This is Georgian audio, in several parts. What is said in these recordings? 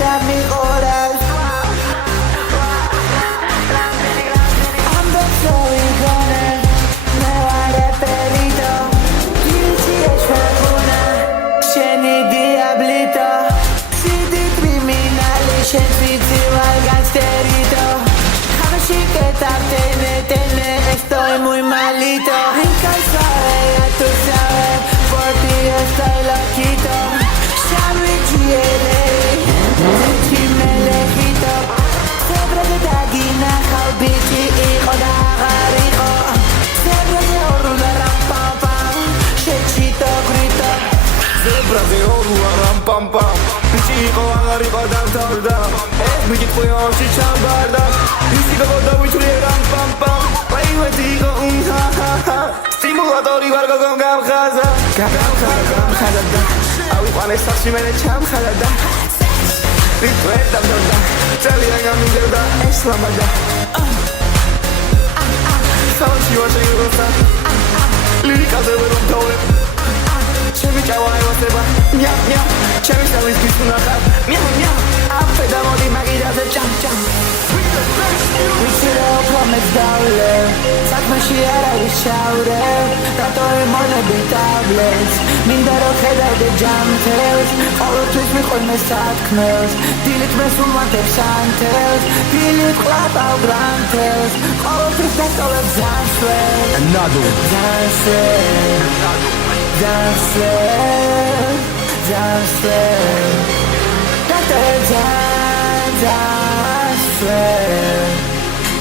შემიყურებს Estoy muy malito Incansable, ya tú sabes Por ti estoy loquito Sandwich y me lejito Siempre de tagina Bici y joda garijo Siempre de oro de ram pam pam Shechito grito Siempre de oro de ram pam pam Bici y joda garijo dam dam dam mi git koyam şu çambarda Yüzük havada uçuruyor ram pam pam Bayo digo ha ha ha Simulator y barco con gam khaza Gam khaza da Awi pane saçı mene çam khaza da Ritüel dam dam da Çalıyan gam da eslamada Savaşı başa yürüsa Lirik hazırlarım tavır Çemi çavay vaseba Miau miau Çemi savis bisuna khab Miau miau Afeda modi magiraze jump jump Ვიჩირო ფლომებს დავლე საქმეში არ არის ჩავრე რატო ემონები დავლეს მინდა რომ ხედავდე ჯამთელს ყოველთვის მიყვინე სათქმელს დილით მესულმატებს ანთელს დილით ყლაპავ გრანთელს ყოველთვის დასწავლებ ძანსვეს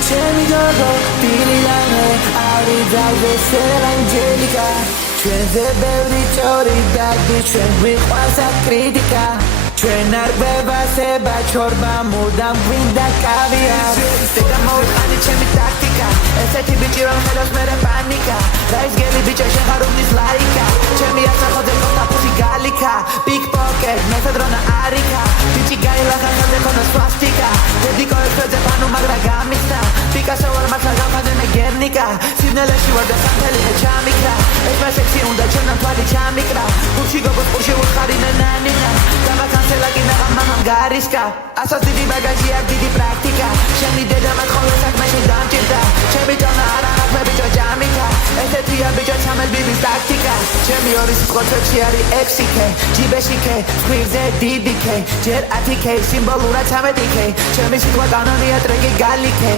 Ჩემი გოგო დილიდანვე ავიდავდე სულ ანჯელიკა ჩვენზე ბევრი ჭორი დაგდი ჩვენ მიყვარს აკრიტიკა ჩვენ არ გვევასება ჩორბა მუდამ გვინდა კავიარ ზედა მოვიყანე ჩემი ტაქტიკა ესეთი ბიჭი რომ ხედავს მერე პანიკა რა ის გელი ბიჭა შენ ხარ უბნის ლაიკა ჩემი ასახოზე კოტა ფუსი გალიკა ბიგ პოკეტ მეთოდრონა არიკა ბიჭი გაილახა ხაზე ქონა სვასტიკა დედიკო ერთზე პანუ მაგრა გამისთა პიკასო არ მართლა გამხადენე გერნიკა სინელეში ვარ და სამთელი მე ჩამიკრა ეს მე სექსი უნდა ჩემთან თვალი ჩამიკრა გულში გოგოს ყურში უხარინე ნანინა გამაკანცელა კიდე მამამ გარისკა ასას დიდი ბაგაჟი არ დიდი პრაქტიკა შენი დედა მათ ხოლმე საქმეში დამჭირდა ჩემი ჯონა არა მე ბიჭო ჯამიკა ესეთია ბიჭო ჩამელ ბიბის ტაქტიკა ჩემი ორი სიტყვებში არის 6k ჯიბეში k სკვირზე დიდი k ჯერ 10k სიმბოლურად 13k ჩემი სიტყვა კანონია ტრეკი გალიქე